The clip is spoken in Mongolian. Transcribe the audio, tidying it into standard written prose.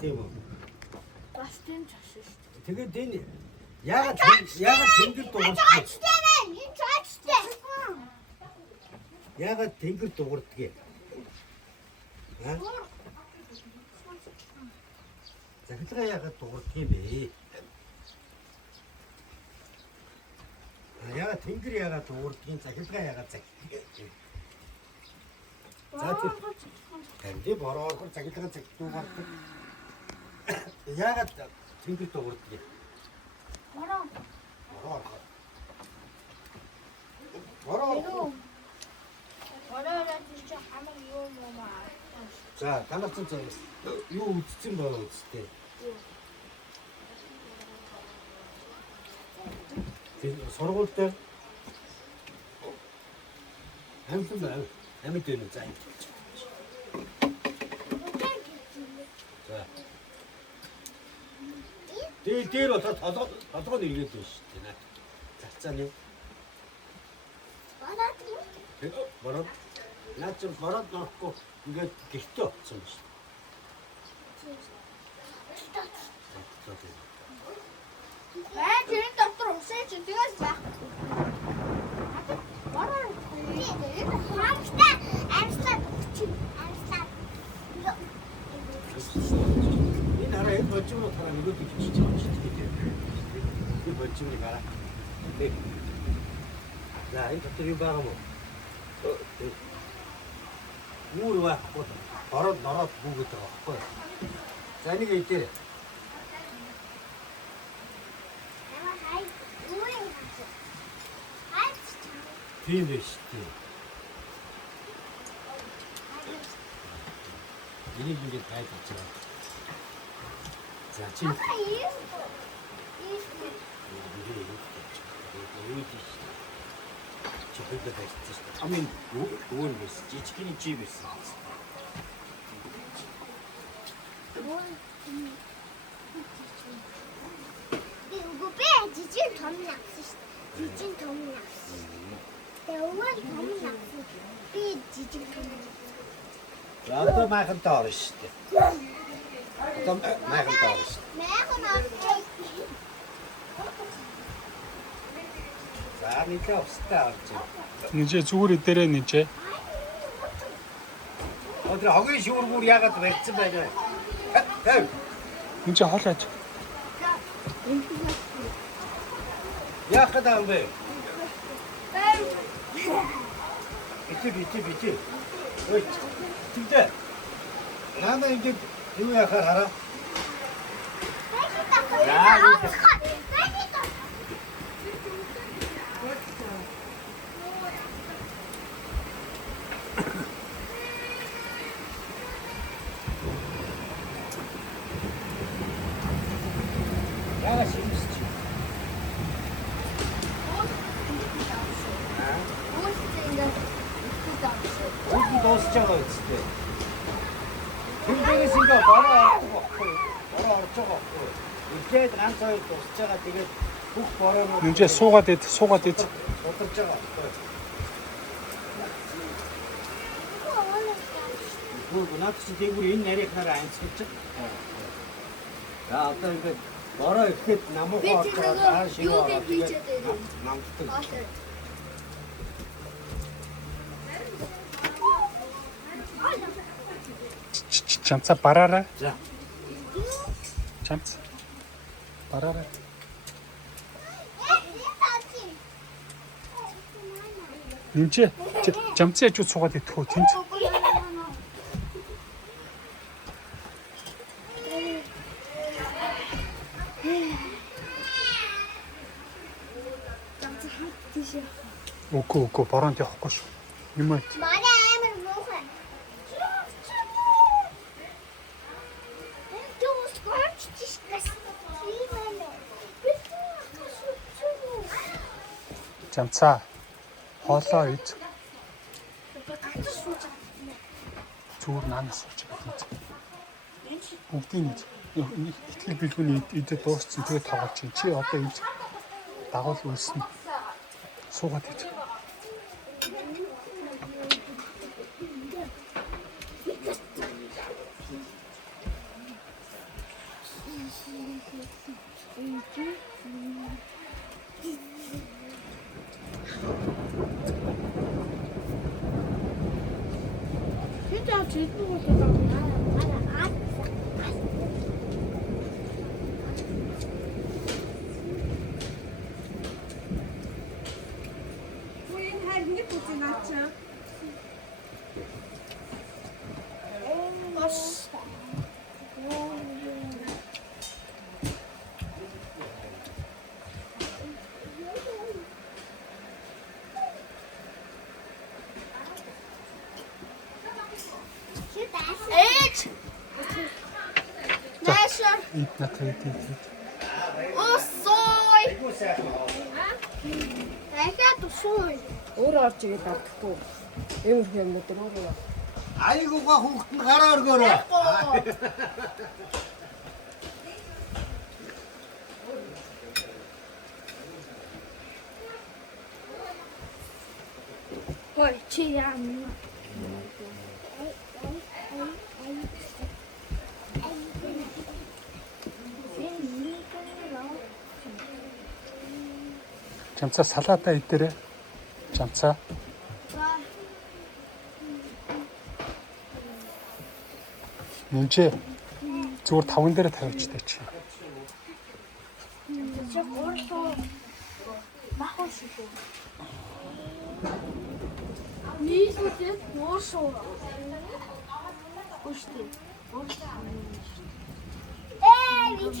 тийм үү? Бас тийм ч ашиг шүү дээ. Тэгээд энэ яагаад тэнгэр дуурдаг? Энэ цааштай. Яагаад тэнгэр дуурдаг? Захилгаа яагаад дуурдаг юм бэ? Яагаад тэнгэр яагаад дуурдгийг захилгаа яагаад захилдаг? За тийм бороор захилгаа захилдаг. Яагаад тэнгэр дуурдаг? Бороо. Бороо чи хамаг юу маа. За танаас ч юу үдцсэн байгаа үстэй. Сургууль дээр амьд байна за. За. Дээр толгой нэргээд байна шүү дээ. Зарцааны. Бороо. Наач бороод норохгүй ингээд гэртээ оцсон шүү дээ. Тэр доктор усаач тэгээс байх. Бороо. Хамтаа арслаа. Энэ хараа энэ болжмоо тараа нөгөө бичиж байгаа шүү дээ. Энэ болжмыг хараа. За энэ дотор юу байгаа мó? Муур байхгүй. Бороод бүгд байгаа байхгүй. За энийг ийдээ. Тийм биш тийм. Энийг ингэж хайж байгаа. За чи Чипэдэ байсан. Амин өөр биш. Жижигний чи байсан. Үгүй жижиг том нагсан шүү дээ. Жижиг том нагсан. Өвөө том нагсан. Би жижиг том. Одоо майхантай орно шүү дээ. Одоо майхантай орно шүү. Майхан орно. За нийлээ устдаа орж байна. Нэжээ зүгээр дээрээ нэжээ. Өдөр хогийн шүүргүүр яагаад барьсан байна вэ? Тэв. Нэжээ хоолойч. Яах гэдэг юм бэ? Бити. Ой. Тэгдэ. Наа ингэж юу яхаар хараа. Яагаад шимсч? Үгүй дуусч байгаа үстэй. Тэндээс ингээ бороо орж байгаа байхгүй. Үлдээд ганц хоёр дуусч байгаа тэгээд бүх бороо Нэжээ суугаад ид. удирж байгаа байхгүй. Үгүй наад чи дээгүүр энэ нарийнхаараа амьсгалж байгаа. За одоо ингээ бороо ихэд намуугаа орж байгаа даа шиг ороод тэгээд намтдаг. Чамца бараарай. За. Чамц. Бараарай. Нэжээ чамцаа ч суугаад идэх үү тэнц. Үгүй бороонд явахгүй шүү. Юм аа. Манай амар муухай. Тус горч тишгас. Чамцаа хоолоо ид. Зүгээр наанаас сууж байгаа юм. Бүгдийг нь итгэл бэлгүүний идэд дууссан тэгээд тоглож чинь чи одоо ид дагуул үлснэ. Суугаад ид. 진짜 질투가 되잖아. Buin her ne kutu natça? 맛있다. Eet! Näscher! Eet na eet. Oh, soy! Дахиад усуу. Өөрөө орж игээд авдаггүй. Ийм юм өдрөөр. 아이고가 хүүхэд нь гараа өргөөрэй. Ой, чи яам. Чамцаа салаатаа идээрэй. Чамцаа. Нүнчээ зүгээр таван дээр тавьчихдаг чи. Чи гурлуу. Махуу шүү. Нийслэлд гоошоо. Гушти. Би ч